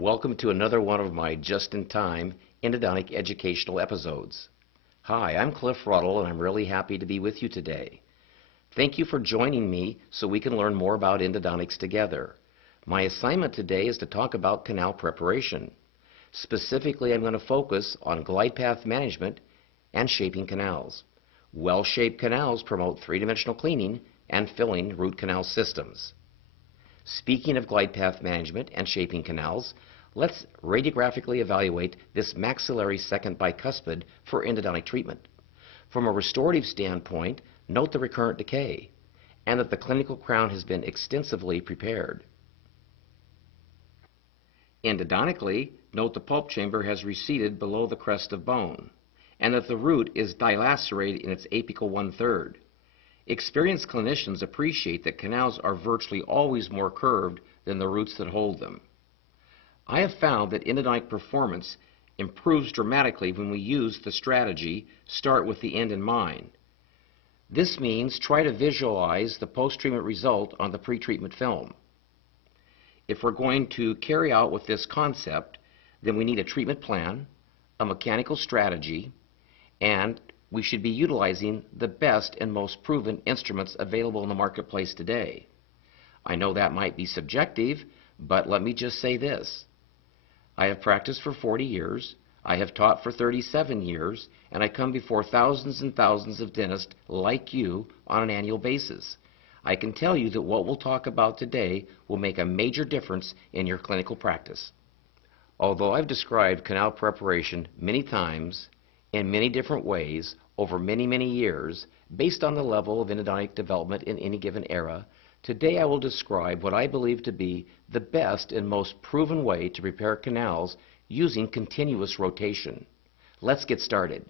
Welcome to another one of my just-in-time endodontic educational episodes. Hi, I'm Cliff Ruddle, and I'm really happy to be with you today. Thank you for joining me so we can learn more about endodontics together. My assignment today is to talk about canal preparation. Specifically, I'm going to focus on glide path management and shaping canals. Well-shaped canals promote three-dimensional cleaning and filling root canal systems. Speaking of glide path management and shaping canals, let's radiographically evaluate this maxillary second bicuspid for endodontic treatment. From a restorative standpoint, note the recurrent decay and that the clinical crown has been extensively prepared. Endodontically, note the pulp chamber has receded below the crest of bone and that the root is dilacerated in its apical one-third. Experienced clinicians appreciate that canals are virtually always more curved than the roots that hold them. I have found that endodontic performance improves dramatically when we use the strategy, start with the end in mind. This means try to visualize the post-treatment result on the pre-treatment film. If we're going to carry out with this concept, then we need a treatment plan, a mechanical strategy, and we should be utilizing the best and most proven instruments available in the marketplace today. I know that might be subjective, but let me just say this. I have practiced for 40 years, I have taught for 37 years, and I come before thousands and thousands of dentists like you on an annual basis. I can tell you that what we'll talk about today will make a major difference in your clinical practice. Although I've described canal preparation many times, in many different ways, over many years, based on the level of endodontic development in any given era, today I will describe what I believe to be the best and most proven way to prepare canals using continuous rotation. Let's get started.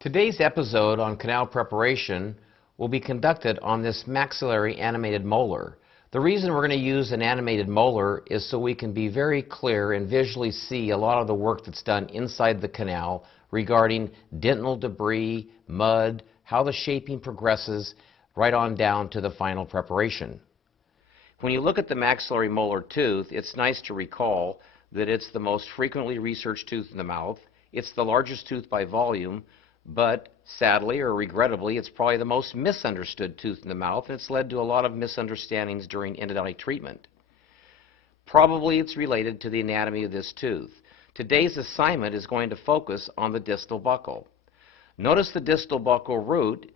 Today's episode on canal preparation will be conducted on this maxillary animated molar. The reason we're going to use an animated molar is so we can be very clear and visually see a lot of the work that's done inside the canal regarding dental debris, mud, how the shaping progresses, right on down to the final preparation. When you look at the maxillary molar tooth, it's nice to recall that it's the most frequently researched tooth in the mouth. It's the largest tooth by volume, but sadly or regrettably, it's probably the most misunderstood tooth in the mouth, and it's led to a lot of misunderstandings during endodontic treatment. Probably it's related to the anatomy of this tooth. Today's assignment is going to focus on the distal buccal. Notice the distal buccal root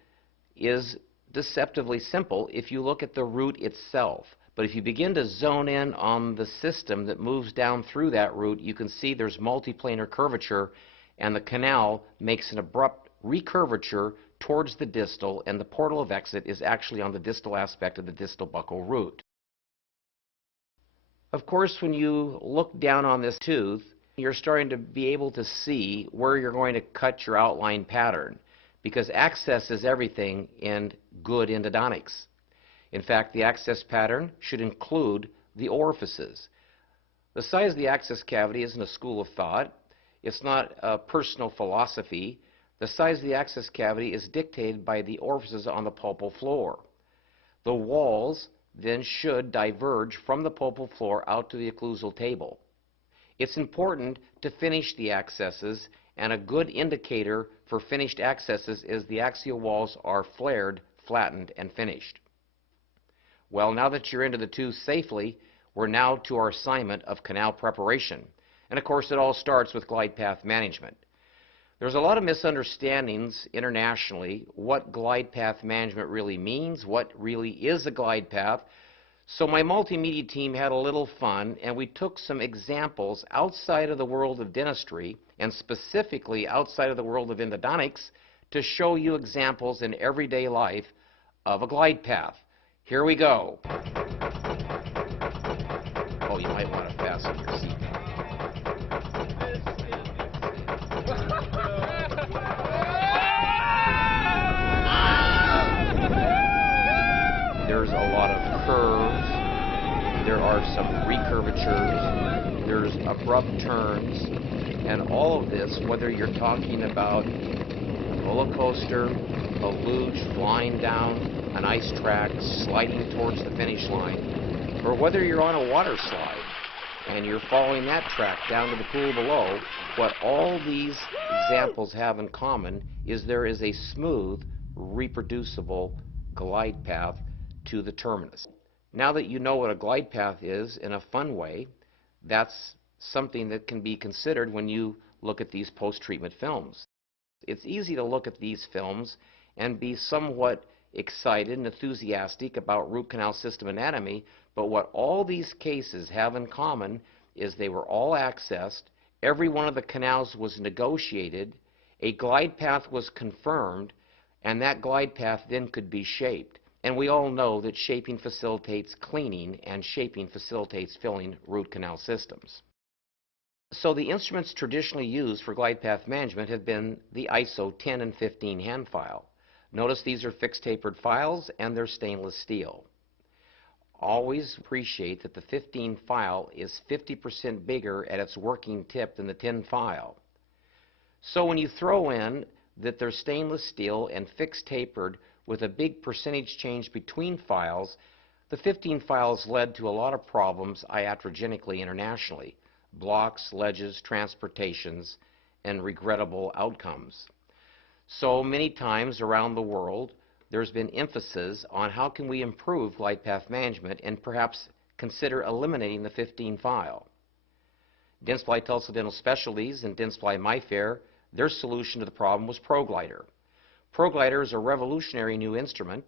is deceptively simple if you look at the root itself. But if you begin to zone in on the system that moves down through that root, you can see there's multiplanar curvature, and the canal makes an abrupt recurvature towards the distal, and the portal of exit is actually on the distal aspect of the distal buccal root. Of course, when you look down on this tooth, you're starting to be able to see where you're going to cut your outline pattern, because access is everything in good endodontics. In fact, the access pattern should include the orifices. The size of the access cavity isn't a school of thought. It's not a personal philosophy. The size of the access cavity is dictated by the orifices on the pulpal floor. The walls then should diverge from the pulpal floor out to the occlusal table. It's important to finish the accesses, and a good indicator for finished accesses is the axial walls are flared, flattened, and finished. Well, now that you're into the tooth safely, we're now to our assignment of canal preparation. And of course, it all starts with glide path management. There's a lot of misunderstandings internationally what glide path management really means, what really is a glide path. So my multimedia team had a little fun, and we took some examples outside of the world of dentistry, and specifically outside of the world of endodontics, to show you examples in everyday life of a glide path. Here we go. Oh, you might want to fasten your seatbelt. There's a lot of curves, there are some recurvatures, there's abrupt turns, and all of this, whether you're talking about a roller coaster, a luge flying down an ice track, sliding towards the finish line, or whether you're on a water slide, and you're following that track down to the pool below, what all these examples have in common is there is a smooth, reproducible glide path to the terminus. Now that you know what a glide path is in a fun way, that's something that can be considered when you look at these post-treatment films. It's easy to look at these films and be somewhat excited and enthusiastic about root canal system anatomy, but what all these cases have in common is they were all accessed, every one of the canals was negotiated, a glide path was confirmed, and that glide path then could be shaped. And we all know that shaping facilitates cleaning and shaping facilitates filling root canal systems. So the instruments traditionally used for glide path management have been the ISO 10 and 15 hand file. Notice these are fixed tapered files and they're stainless steel. Always appreciate that the 15 file is 50% bigger at its working tip than the 10 file. So when you throw in that they're stainless steel and fixed tapered with a big percentage change between files, the 15 files led to a lot of problems iatrogenically internationally. Blocks, ledges, transportations, and regrettable outcomes. So many times around the world, there's been emphasis on how can we improve glide path management and perhaps consider eliminating the 15 file. Dentsply Tulsa Dental Specialties and Dentsply MyFair, their solution to the problem was ProGlider. ProGlider is a revolutionary new instrument.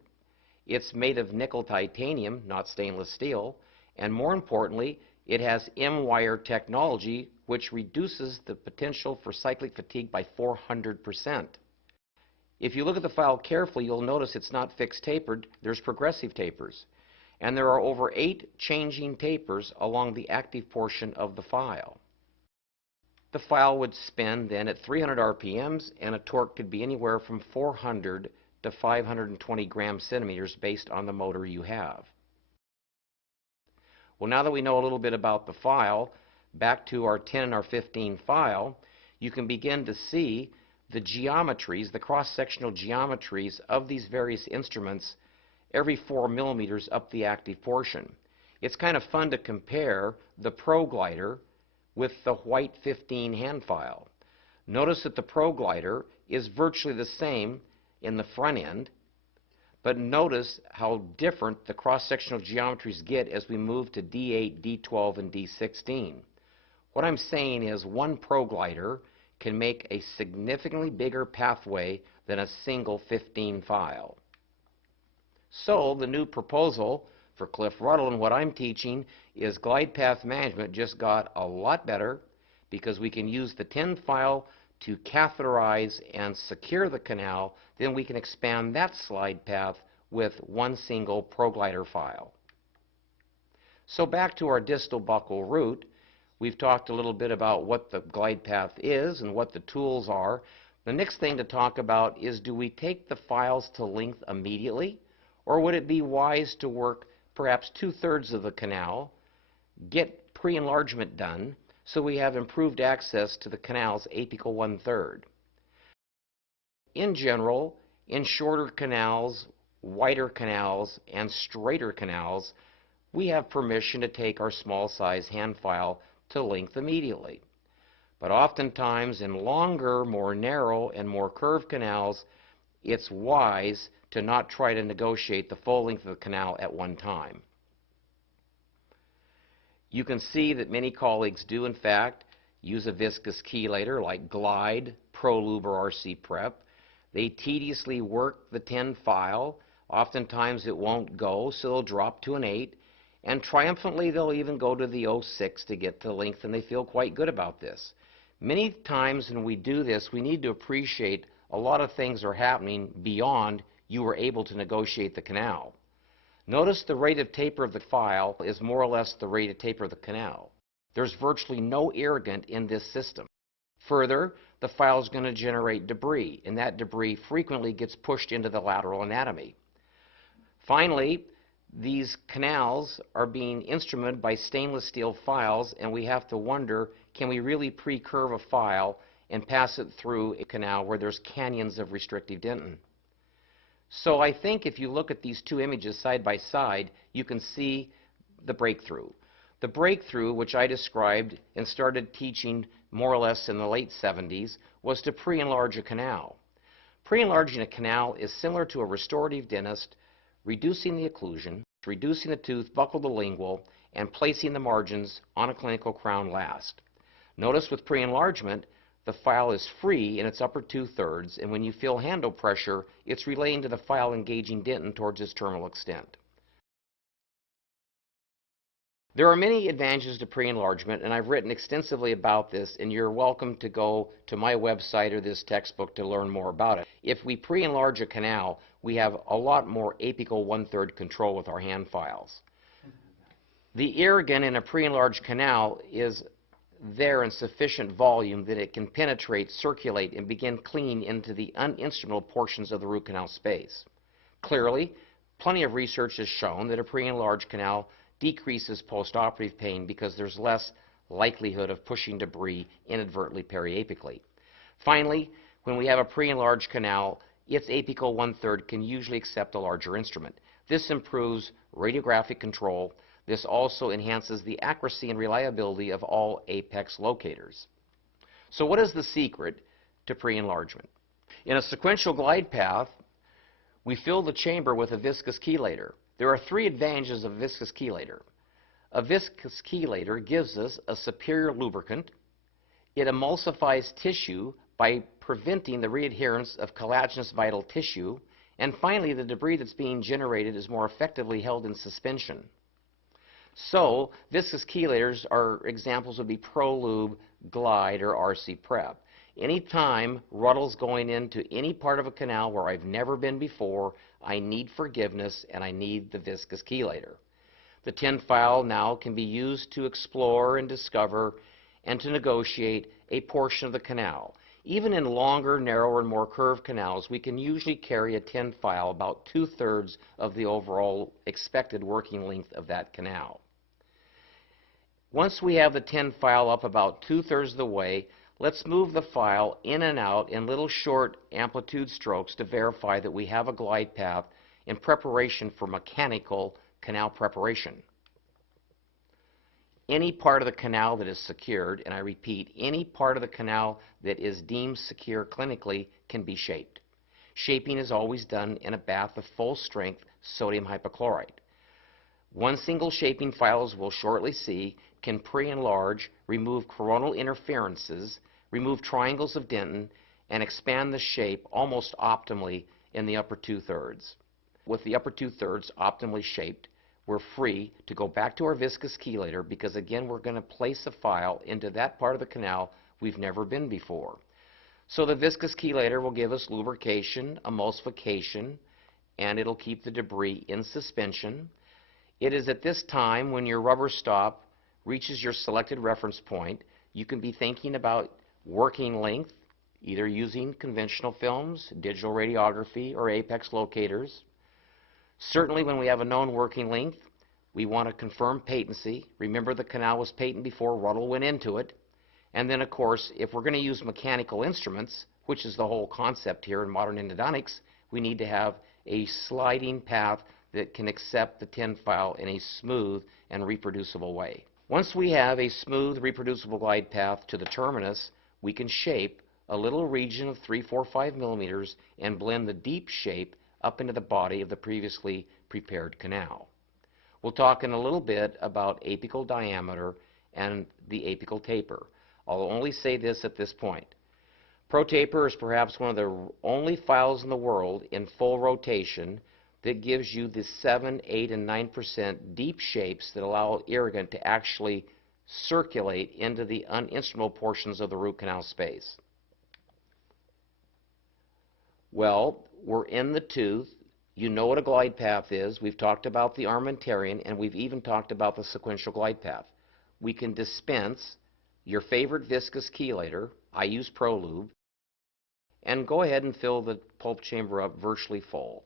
It's made of nickel titanium, not stainless steel, and more importantly, it has M-wire technology, which reduces the potential for cyclic fatigue by 400%. If you look at the file carefully, you'll notice it's not fixed tapered, there's progressive tapers. And there are over 8 changing tapers along the active portion of the file. The file would spin then at 300 RPMs, and a torque could be anywhere from 400 to 520 gram-centimeters based on the motor you have. Well, now that we know a little bit about the file, back to our 10 and our 15 file, you can begin to see the geometries, the cross-sectional geometries of these various instruments every 4 millimeters up the active portion. It's kind of fun to compare the ProGlider with the white 15 hand file. Notice that the ProGlider is virtually the same in the front end, but notice how different the cross-sectional geometries get as we move to D8, D12, and D16. What I'm saying is one ProGlider can make a significantly bigger pathway than a single 15 file. So the new proposal for Cliff Ruddle and what I'm teaching is glide path management just got a lot better because we can use the 10 file to catheterize and secure the canal, then we can expand that slide path with one single ProGlider file. So back to our distal buccal root, we've talked a little bit about what the glide path is and what the tools are. The next thing to talk about is, do we take the files to length immediately, or would it be wise to work perhaps 2/3 of the canal, get pre-enlargement done, so we have improved access to the canal's apical 1/3. In general, in shorter canals, wider canals, and straighter canals, we have permission to take our small size hand file to length immediately. But oftentimes in longer, more narrow, and more curved canals, it's wise to not try to negotiate the full length of the canal at one time. You can see that many colleagues do, in fact, use a viscous chelator like Glide, ProLube, or RC Prep. They tediously work the 10 file. Oftentimes it won't go, so they'll drop to an 8. And triumphantly, they'll even go to the 06 to get to length, and they feel quite good about this. Many times when we do this, we need to appreciate a lot of things are happening beyond you were able to negotiate the canal. Notice the rate of taper of the file is more or less the rate of taper of the canal. There's virtually no irrigant in this system. Further, the file is going to generate debris, and that debris frequently gets pushed into the lateral anatomy. Finally, these canals are being instrumented by stainless steel files, and we have to wonder, can we really pre-curve a file and pass it through a canal where there's canyons of restrictive dentin? So I think if you look at these two images side by side, you can see the breakthrough. The breakthrough, which I described and started teaching more or less in the late 70s, was to pre-enlarge a canal. Pre-enlarging a canal is similar to a restorative dentist reducing the occlusion, reducing the tooth, buckle the lingual, and placing the margins on a clinical crown last. Notice with pre-enlargement, the file is free in its upper 2/3, and when you feel handle pressure, it's relaying to the file engaging dentin towards its terminal extent. There are many advantages to pre-enlargement, and I've written extensively about this, and you're welcome to go to my website or this textbook to learn more about it. If we pre-enlarge a canal, we have a lot more apical 1/3 control with our hand files. The irrigan in a pre-enlarged canal is there in sufficient volume that it can penetrate, circulate, and begin cleaning into the uninstrumental portions of the root canal space. Clearly, plenty of research has shown that a pre-enlarged canal decreases postoperative pain because there's less likelihood of pushing debris inadvertently periapically. Finally, when we have a pre-enlarged canal, its apical 1/3 can usually accept a larger instrument. This improves radiographic control. This also enhances the accuracy and reliability of all apex locators. So what is the secret to pre-enlargement? In a sequential glide path, we fill the chamber with a viscous chelator. There are 3 advantages of a viscous chelator. A viscous chelator gives us a superior lubricant. It emulsifies tissue by preventing the readherence of collagenous vital tissue. And finally, the debris that's being generated is more effectively held in suspension. So, viscous chelators are examples would be ProLube, Glide, or RC Prep. Anytime Ruddle's going into any part of a canal where I've never been before, I need forgiveness and I need the viscous chelator. The tin file now can be used to explore and discover and to negotiate a portion of the canal. Even in longer, narrower, and more curved canals, we can usually carry a tin file about 2/3 of the overall expected working length of that canal. Once we have the tin file up about 2/3 of the way, let's move the file in and out in little short amplitude strokes to verify that we have a glide path in preparation for mechanical canal preparation. Any part of the canal that is secured, and I repeat, any part of the canal that is deemed secure clinically can be shaped. Shaping is always done in a bath of full strength sodium hypochlorite. One single shaping file, as we'll shortly see, can pre-enlarge, remove coronal interferences, remove triangles of dentin, and expand the shape almost optimally in the upper 2/3. With the upper 2/3 optimally shaped, we're free to go back to our viscous chelator because, again, we're going to place a file into that part of the canal we've never been before. So the viscous chelator will give us lubrication, emulsification, and it'll keep the debris in suspension. It is at this time when your rubber stop reaches your selected reference point, you can be thinking about working length, either using conventional films, digital radiography, or apex locators. Certainly when we have a known working length, we want to confirm patency. Remember, the canal was patent before Ruddle went into it. And then, of course, if we're going to use mechanical instruments, which is the whole concept here in modern endodontics, we need to have a sliding path that can accept the tin file in a smooth and reproducible way. Once we have a smooth, reproducible glide path to the terminus, we can shape a little region of 3, 4, 5 millimeters and blend the deep shape up into the body of the previously prepared canal. We'll talk in a little bit about apical diameter and the apical taper. I'll only say this at this point. ProTaper is perhaps one of the only files in the world in full rotation that gives you the 7, 8, and 9% deep shapes that allow irrigant to actually circulate into the uninstrumental portions of the root canal space. Well, we're in the tooth. You know what a glide path is. We've talked about the armentarium, and we've even talked about the sequential glide path. We can dispense your favorite viscous chelator. I use ProLube. And go ahead and fill the pulp chamber up virtually full.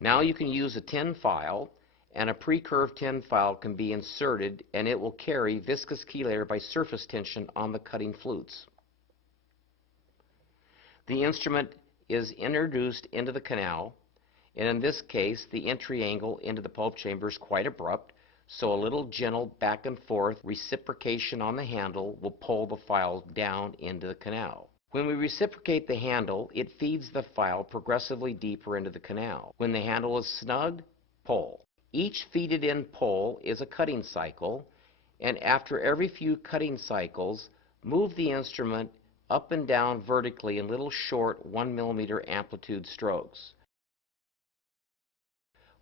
Now you can use a tin file, and a pre-curved tin file can be inserted, and it will carry viscous chelator by surface tension on the cutting flutes. The instrument is introduced into the canal, and in this case, the entry angle into the pulp chamber is quite abrupt, so a little gentle back and forth reciprocation on the handle will pull the file down into the canal. When we reciprocate the handle, it feeds the file progressively deeper into the canal. When the handle is snug, pull. Each feeded in pull is a cutting cycle, and after every few cutting cycles, move the instrument up and down vertically in little short 1 millimeter amplitude strokes.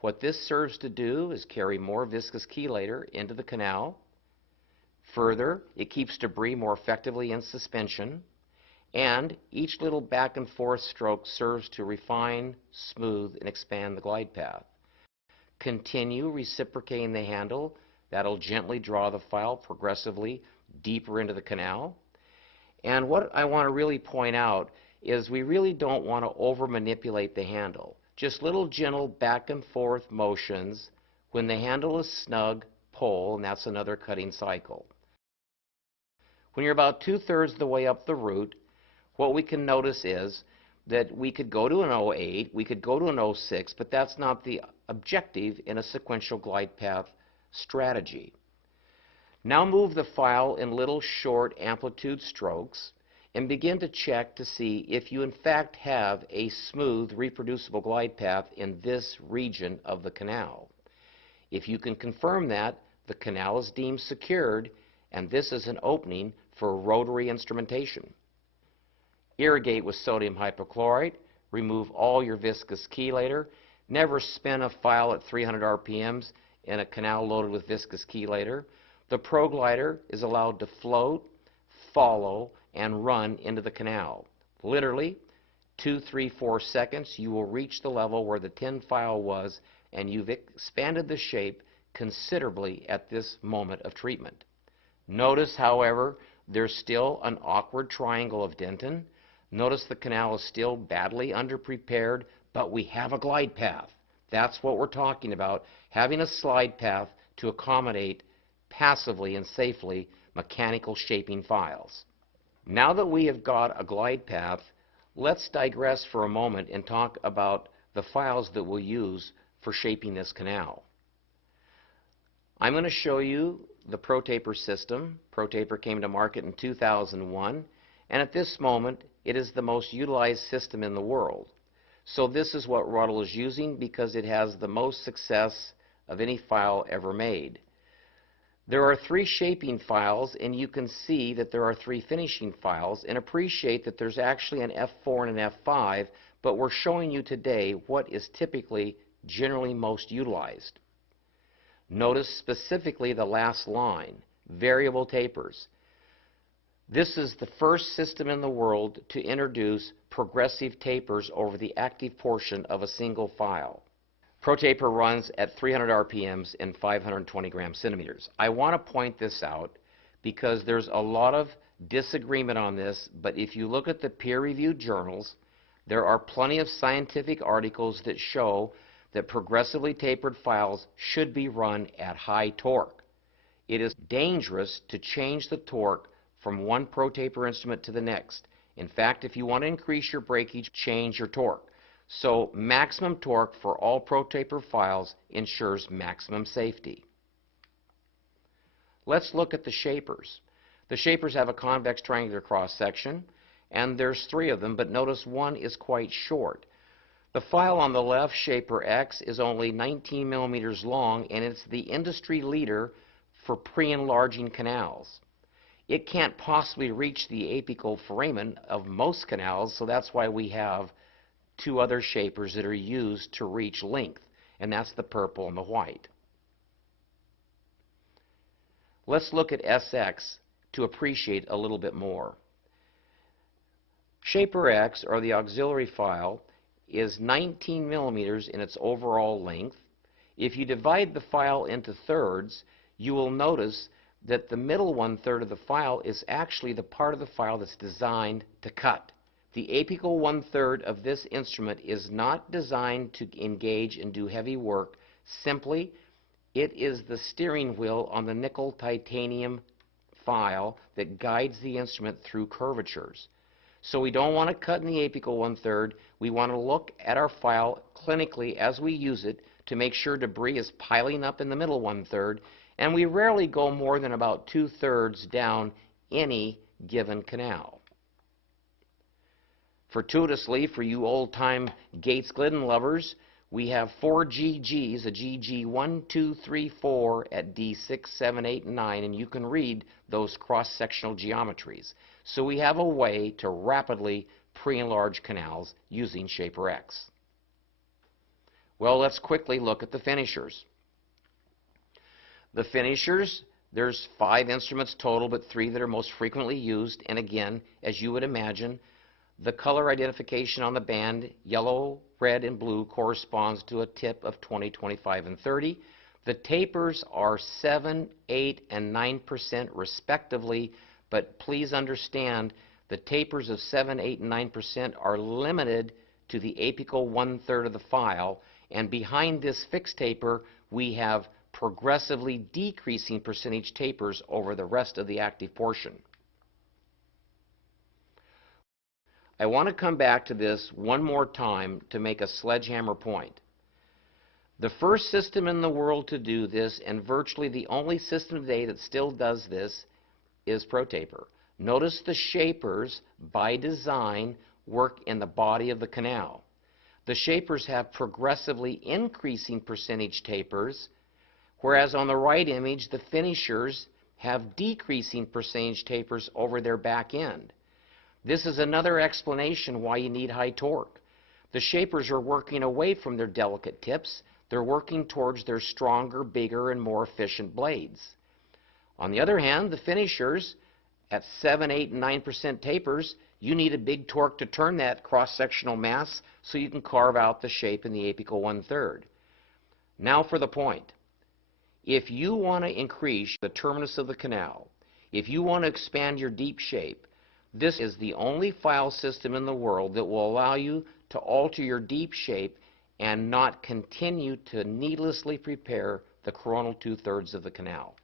What this serves to do is carry more viscous chelator into the canal. Further, it keeps debris more effectively in suspension, and each little back and forth stroke serves to refine, smooth, and expand the glide path. Continue reciprocating the handle. That'll gently draw the file progressively deeper into the canal. And what I want to really point out is we really don't want to over manipulate the handle. Just little gentle back and forth motions. When the handle is snug, pull, and that's another cutting cycle. When you're about 2/3 of the way up the root, what we can notice is that we could go to an 08, we could go to an 06, but that's not the objective in a sequential glide path strategy. Now move the file in little short amplitude strokes and begin to check to see if you in fact have a smooth reproducible glide path in this region of the canal. If you can confirm that, the canal is deemed secured and this is an opening for rotary instrumentation. Irrigate with sodium hypochlorite, remove all your viscous chelator, never spin a file at 300 RPMs in a canal loaded with viscous chelator. The ProGlider is allowed to float, follow, and run into the canal. Literally, 2, 3, 4 seconds, you will reach the level where the tin file was, and you've expanded the shape considerably at this moment of treatment. Notice, however, there's still an awkward triangle of dentin. Notice the canal is still badly underprepared, but we have a glide path. That's what we're talking about, having a slide path to accommodate passively and safely mechanical shaping files. Now that we have got a glide path, let's digress for a moment and talk about the files that we'll use for shaping this canal. I'm going to show you the ProTaper system. ProTaper came to market in 2001, and at this moment it is the most utilized system in the world. So this is what Ruddle is using because it has the most success of any file ever made. There are 3 shaping files, and you can see that there are 3 finishing files, and appreciate that there's actually an F4 and an F5, but we're showing you today what is typically generally most utilized. Notice specifically the last line, variable tapers. This is the first system in the world to introduce progressive tapers over the active portion of a single file. ProTaper runs at 300 RPMs and 520 gram centimeters. I want to point this out because there's a lot of disagreement on this, but if you look at the peer-reviewed journals, there are plenty of scientific articles that show that progressively tapered files should be run at high torque. It is dangerous to change the torque from one ProTaper instrument to the next. In fact, if you want to increase your breakage, change your torque. So maximum torque for all ProTaper files ensures maximum safety. Let's look at the shapers. The shapers have a convex triangular cross section, and there's 3 of them, but notice one is quite short. The file on the left, Shaper X, is only 19 millimeters long, and it's the industry leader for pre-enlarging canals. It can't possibly reach the apical foramen of most canals, so that's why we have 2 other shapers that are used to reach length, and that's the purple and the white. Let's look at SX to appreciate a little bit more. Shaper X, or the auxiliary file, is 19 millimeters in its overall length. If you divide the file into thirds, you will notice that the middle 1/3 of the file is actually the part of the file that's designed to cut. The apical 1/3 of this instrument is not designed to engage and do heavy work. Simply, it is the steering wheel on the nickel titanium file that guides the instrument through curvatures. So we don't want to cut in the apical 1/3. We want to look at our file clinically as we use it to make sure debris is piling up in the middle 1/3, and we rarely go more than about 2/3 down any given canal. Fortuitously, for you old-time Gates Glidden lovers, we have 4 GGs, a GG 1, 2, 3, 4 at D6, 7, 8, and 9, and you can read those cross-sectional geometries. So we have a way to rapidly pre-enlarge canals using Shaper X. Well, let's quickly look at the finishers. The finishers, there's 5 instruments total, but 3 that are most frequently used. And again, as you would imagine, the color identification on the band, yellow, red, and blue, corresponds to a tip of 20, 25, and 30. The tapers are 7, 8, and 9% respectively, but please understand the tapers of 7, 8, and 9% are limited to the apical 1/3 of the file, and behind this fixed taper we have progressively decreasing percentage tapers over the rest of the active portion. I want to come back to this one more time to make a sledgehammer point. The first system in the world to do this, and virtually the only system today that still does this, is ProTaper. Notice the shapers, by design, work in the body of the canal. The shapers have progressively increasing percentage tapers, whereas on the right image, the finishers have decreasing percentage tapers over their back end. This is another explanation why you need high torque. The shapers are working away from their delicate tips. They're working towards their stronger, bigger, and more efficient blades. On the other hand, the finishers, at 7, 8, and 9% tapers, you need a big torque to turn that cross-sectional mass so you can carve out the shape in the apical 1/3. Now for the point. If you want to increase the terminus of the canal, if you want to expand your deep shape, this is the only file system in the world that will allow you to alter your deep shape and not continue to needlessly prepare the coronal 2/3 of the canal.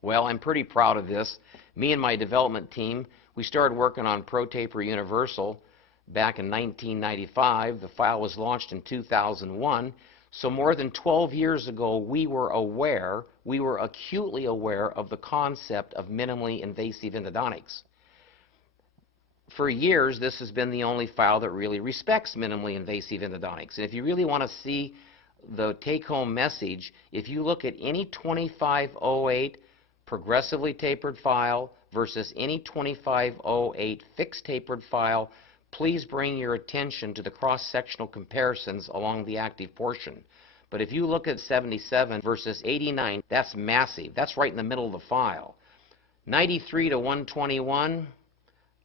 Well, I'm pretty proud of this. Me and my development team, we started working on ProTaper Universal back in 1995. The file was launched in 2001. So more than 12 years ago, we were acutely aware of the concept of minimally invasive endodontics. For years, this has been the only file that really respects minimally invasive endodontics. And if you really want to see the take-home message, if you look at any 2508 progressively tapered file versus any 2508 fixed tapered file, please bring your attention to the cross-sectional comparisons along the active portion. But if you look at 77 versus 89, that's massive. That's right in the middle of the file. 93 to 121,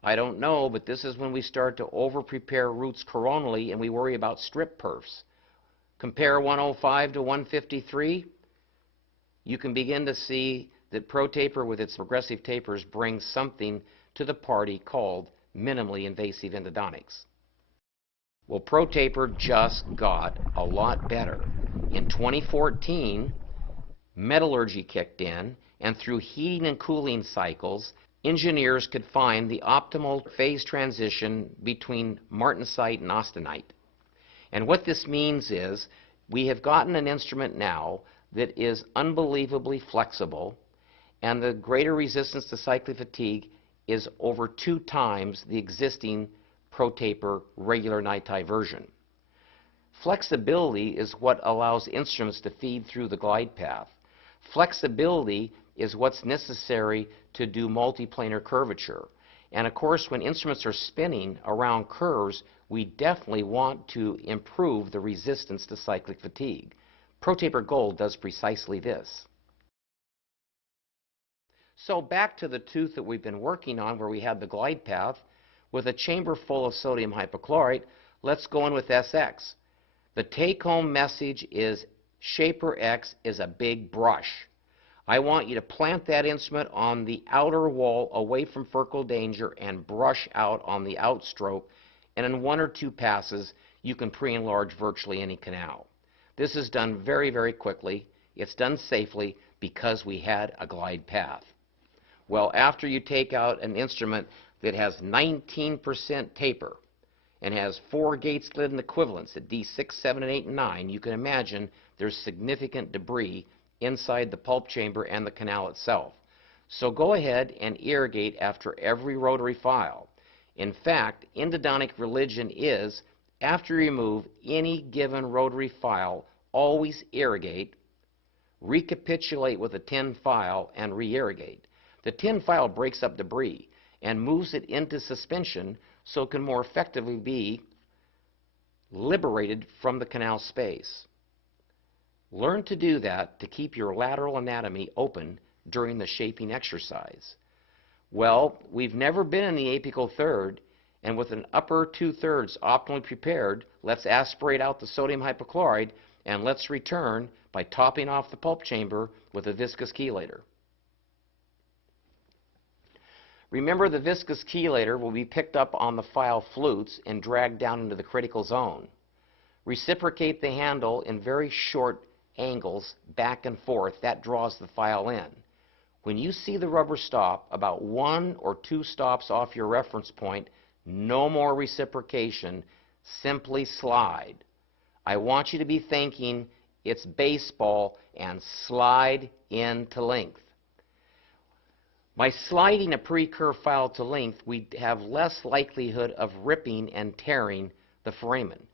I don't know, but this is when we start to over-prepare roots coronally and we worry about strip perfs. Compare 105 to 153, you can begin to see that ProTaper with its progressive tapers brings something to the party called minimally invasive endodontics. Well, ProTaper just got a lot better. In 2014, metallurgy kicked in, and through heating and cooling cycles, engineers could find the optimal phase transition between martensite and austenite. And what this means is we have gotten an instrument now that is unbelievably flexible, and the greater resistance to cyclic fatigue is over 2 times the existing ProTaper regular NiTi version. Flexibility is what allows instruments to feed through the glide path. Flexibility is what's necessary to do multiplanar curvature. And of course, when instruments are spinning around curves, we definitely want to improve the resistance to cyclic fatigue. ProTaper Gold does precisely this. So back to the tooth that we've been working on where we had the glide path. With a chamber full of sodium hypochlorite, let's go in with SX. The take-home message is Shaper X is a big brush. I want you to plant that instrument on the outer wall away from furcal danger and brush out on the outstroke, and in 1 or 2 passes you can pre-enlarge virtually any canal. This is done very, very quickly. It's done safely because we had a glide path. Well, after you take out an instrument that has 19% taper and has 4 Gates Glidden equivalents at D6, 7, and 8, and 9, you can imagine there's significant debris inside the pulp chamber and the canal itself. So go ahead and irrigate after every rotary file. In fact, endodontic religion is, after you remove any given rotary file, always irrigate, recapitulate with a tin file, and re-irrigate. The tin file breaks up debris and moves it into suspension so it can more effectively be liberated from the canal space. Learn to do that to keep your lateral anatomy open during the shaping exercise. Well, we've never been in the apical third, and with an upper 2/3 optimally prepared, let's aspirate out the sodium hypochlorite, and let's return by topping off the pulp chamber with a viscous chelator. Remember, the viscous chelator will be picked up on the file flutes and dragged down into the critical zone. Reciprocate the handle in very short angles back and forth. That draws the file in. When you see the rubber stop about 1 or 2 stops off your reference point, no more reciprocation, simply slide. I want you to be thinking it's baseball and slide into length. By sliding a pre-curve file to length, we have less likelihood of ripping and tearing the foramen.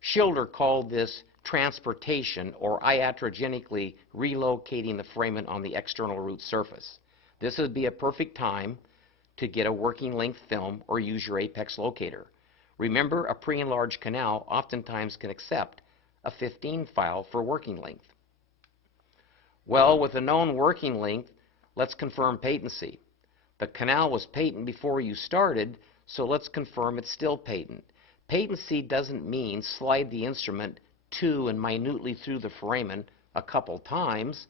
Schilder called this transportation, or iatrogenically relocating the foramen on the external root surface. This would be a perfect time to get a working length film or use your apex locator. Remember, a pre-enlarged canal oftentimes can accept a 15 file for working length. Well, with a known working length, let's confirm patency. The canal was patent before you started, so let's confirm it's still patent. Patency doesn't mean slide the instrument to and minutely through the foramen a couple times.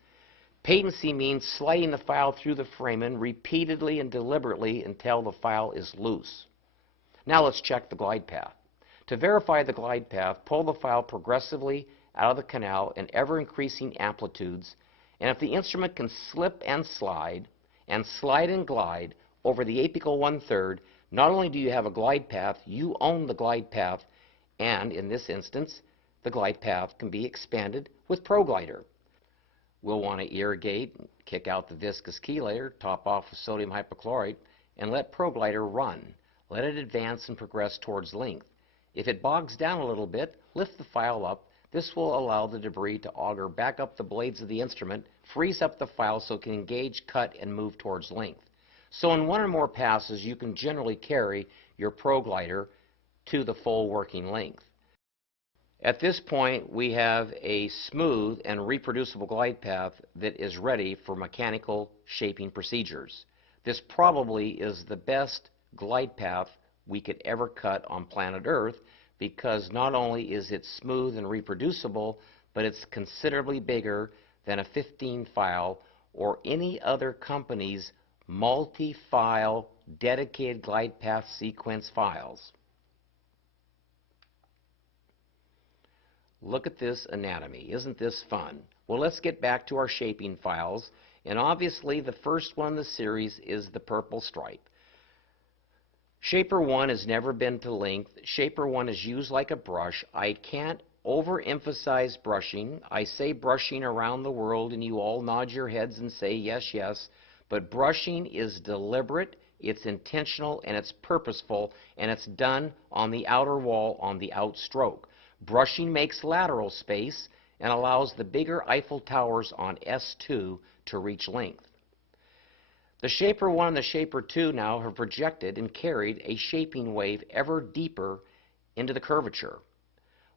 Patency means sliding the file through the foramen repeatedly and deliberately until the file is loose. Now let's check the glide path. To verify the glide path, pull the file progressively out of the canal in ever-increasing amplitudes, and if the instrument can slip and slide and glide over the apical 1/3, not only do you have a glide path, you own the glide path, and in this instance, the glide path can be expanded with ProGlider. We'll want to irrigate, kick out the viscous chelator, top off with sodium hypochlorite, and let ProGlider run. Let it advance and progress towards length. If it bogs down a little bit, lift the file up. This will allow the debris to auger back up the blades of the instrument, frees up the file so it can engage, cut, and move towards length. So in 1 or more passes, you can generally carry your ProGlider to the full working length. At this point, we have a smooth and reproducible glide path that is ready for mechanical shaping procedures. This probably is the best glide path we could ever cut on planet Earth, because not only is it smooth and reproducible, but it's considerably bigger than a 15 file or any other company's multi-file dedicated glide path sequence files. Look at this anatomy. Isn't this fun? Well, let's get back to our shaping files, and obviously the first one in the series is the purple stripe. Shaper 1 has never been to length. Shaper 1 is used like a brush. I can't overemphasize brushing. I say brushing around the world, and you all nod your heads and say yes, yes. But brushing is deliberate, it's intentional, and it's purposeful, and it's done on the outer wall on the outstroke. Brushing makes lateral space and allows the bigger Eiffel Towers on S2 to reach length. The Shaper 1 and the Shaper 2 now have projected and carried a shaping wave ever deeper into the curvature.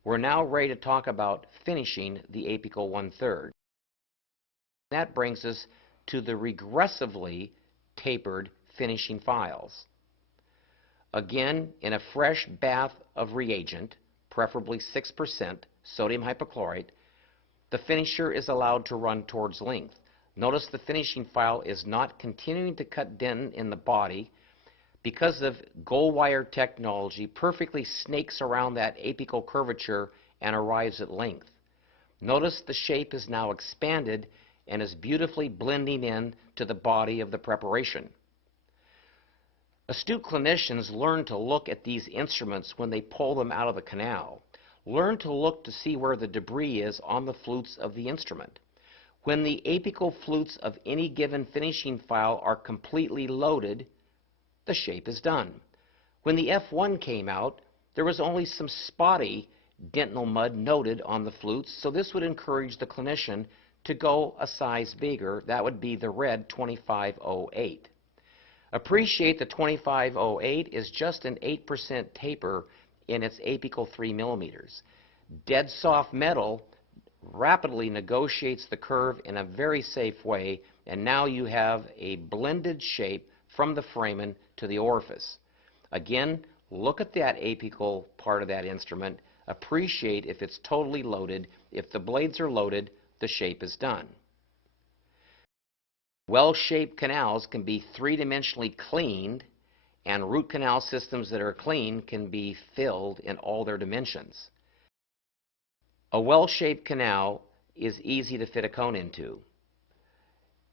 We're now ready to talk about finishing the apical 1/3. That brings us to the regressively tapered finishing files. Again, in a fresh bath of reagent, preferably 6% sodium hypochlorite, the finisher is allowed to run towards length. Notice the finishing file is not continuing to cut dentin in the body. Because of gold wire technology, perfectly snakes around that apical curvature and arrives at length. Notice the shape is now expanded and is beautifully blending in to the body of the preparation. Astute clinicians learn to look at these instruments when they pull them out of the canal. Learn to look to see where the debris is on the flutes of the instrument. When the apical flutes of any given finishing file are completely loaded, the shape is done. When the F1 came out, there was only some spotty dental mud noted on the flutes, so this would encourage the clinician to go a size bigger. That would be the red 2508. Appreciate the 2508 is just an 8% taper in its apical 3 millimeters. Dead soft metal rapidly negotiates the curve in a very safe way, and now you have a blended shape from the foramen to the orifice. Again, look at that apical part of that instrument. Appreciate if it's totally loaded. If the blades are loaded, the shape is done. Well-shaped canals can be three-dimensionally cleaned, and root canal systems that are clean can be filled in all their dimensions. A well-shaped canal is easy to fit a cone into.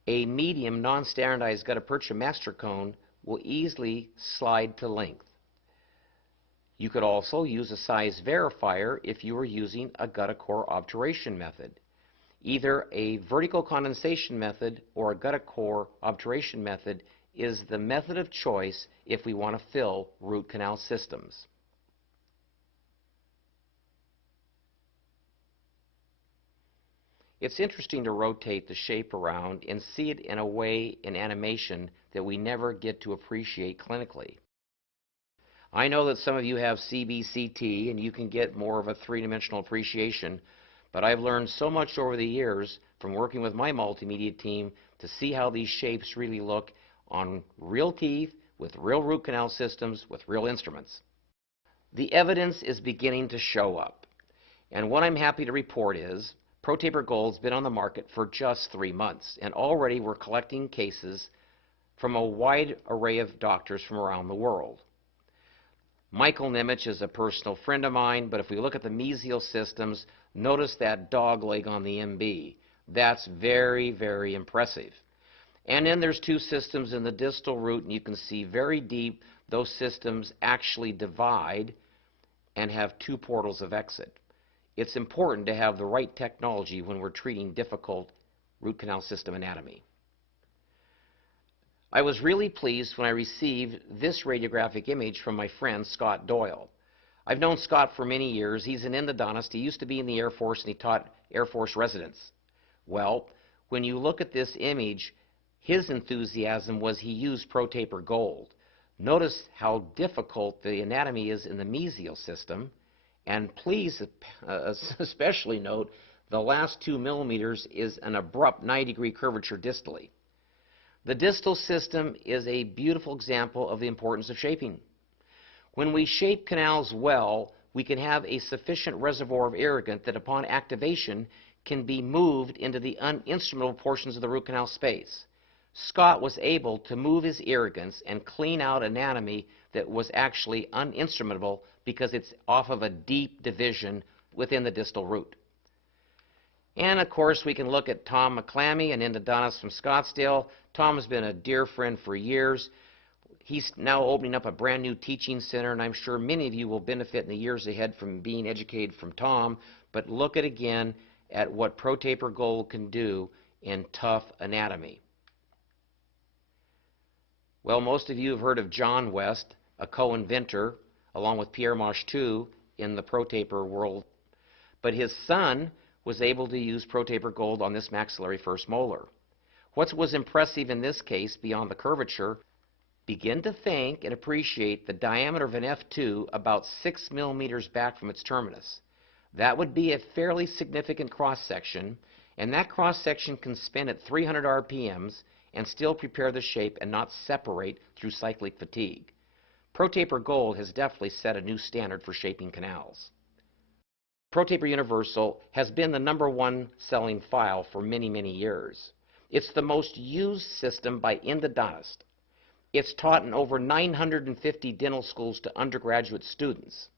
A medium non-standardized gutta-percha master cone will easily slide to length. You could also use a size verifier if you were using a gutta core obturation method. Either a vertical condensation method or a gutta core obturation method is the method of choice if we want to fill root canal systems. It's interesting to rotate the shape around and see it in a way in animation that we never get to appreciate clinically. I know that some of you have CBCT and you can get more of a three-dimensional appreciation, but I've learned so much over the years from working with my multimedia team to see how these shapes really look on real teeth, with real root canal systems, with real instruments. The evidence is beginning to show up, and what I'm happy to report is ProTaper Gold's been on the market for just 3 months, and already we're collecting cases from a wide array of doctors from around the world. Michael Nimitz is a personal friend of mine, but if we look at the mesial systems, notice that dog leg on the MB. That's very, very impressive. And then there's 2 systems in the distal root, and you can see very deep those systems actually divide and have 2 portals of exit. It's important to have the right technology when we're treating difficult root canal system anatomy. I was really pleased when I received this radiographic image from my friend Scott Doyle. I've known Scott for many years. He's an endodontist. He used to be in the Air Force and he taught Air Force residents. Well, when you look at this image, his enthusiasm was he used ProTaper Gold. Notice how difficult the anatomy is in the mesial system. And please especially note the last 2 millimeters is an abrupt 90-degree curvature distally. The distal system is a beautiful example of the importance of shaping. When we shape canals well, we can have a sufficient reservoir of irrigant that upon activation can be moved into the uninstrumentable portions of the root canal space. Scott was able to move his irrigants and clean out anatomy that was actually uninstrumentable because it's off of a deep division within the distal root. And of course we can look at Tom McClammy, an endodontist from Scottsdale. Tom has been a dear friend for years. He's now opening up a brand new teaching center, and I'm sure many of you will benefit in the years ahead from being educated from Tom. But look again at what ProTaper Gold can do in tough anatomy. Well, most of you have heard of John West, a co-inventor, along with Pierre Mauchetou in the ProTaper world. But his son was able to use ProTaper Gold on this maxillary first molar. What was impressive in this case, beyond the curvature, begin to think and appreciate the diameter of an F2 about 6 millimeters back from its terminus. That would be a fairly significant cross-section, and that cross-section can spin at 300 RPMs and still prepare the shape and not separate through cyclic fatigue. ProTaper Gold has definitely set a new standard for shaping canals. ProTaper Universal has been the #1 selling file for many, many years. It's the most used system by endodontists. It's taught in over 950 dental schools to undergraduate students.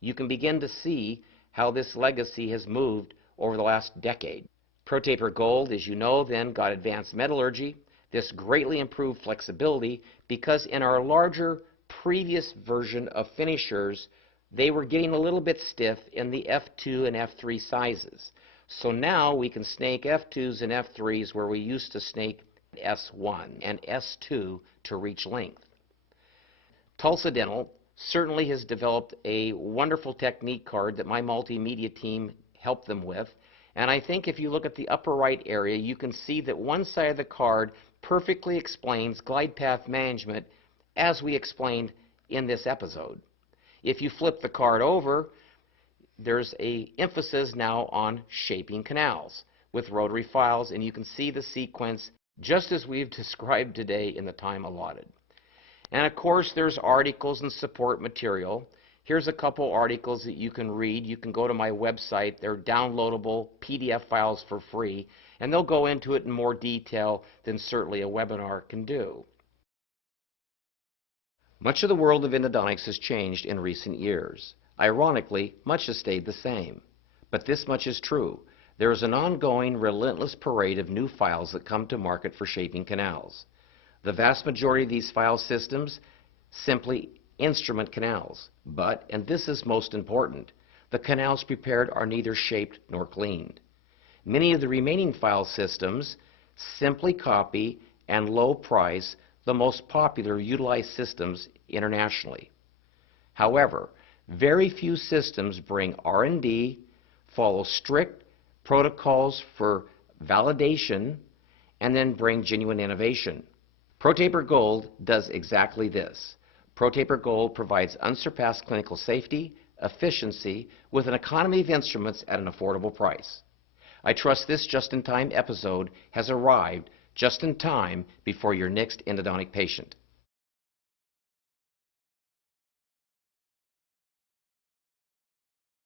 You can begin to see how this legacy has moved over the last decade. ProTaper Gold, as you know, then got advanced metallurgy. This greatly improved flexibility because in our larger previous version of finishers, they were getting a little bit stiff in the F2 and F3 sizes. So now we can snake F2s and F3s where we used to snake S1 and S2 to reach length. Tulsa Dental certainly has developed a wonderful technique card that my multimedia team helped them with. And I think if you look at the upper right area, you can see that one side of the card perfectly explains glide path management as we explained in this episode. If you flip the card over, there's an emphasis now on shaping canals with rotary files, and you can see the sequence just as we've described today in the time allotted. And of course, there's articles and support material. Here's a couple articles that you can read. You can go to my website. They're downloadable PDF files for free, and they'll go into it in more detail than certainly a webinar can do. Much of the world of endodontics has changed in recent years. Ironically, much has stayed the same. But this much is true. There is an ongoing, relentless parade of new files that come to market for shaping canals. The vast majority of these file systems simply instrument canals, but, and this is most important, the canals prepared are neither shaped nor cleaned. Many of the remaining file systems simply copy and low price the most popular utilized systems internationally. However, very few systems bring R&D, follow strict protocols for validation, and then bring genuine innovation. ProTaper Gold does exactly this. ProTaper Gold provides unsurpassed clinical safety, efficiency, with an economy of instruments at an affordable price. I trust this just-in-time episode has arrived just in time before your next endodontic patient.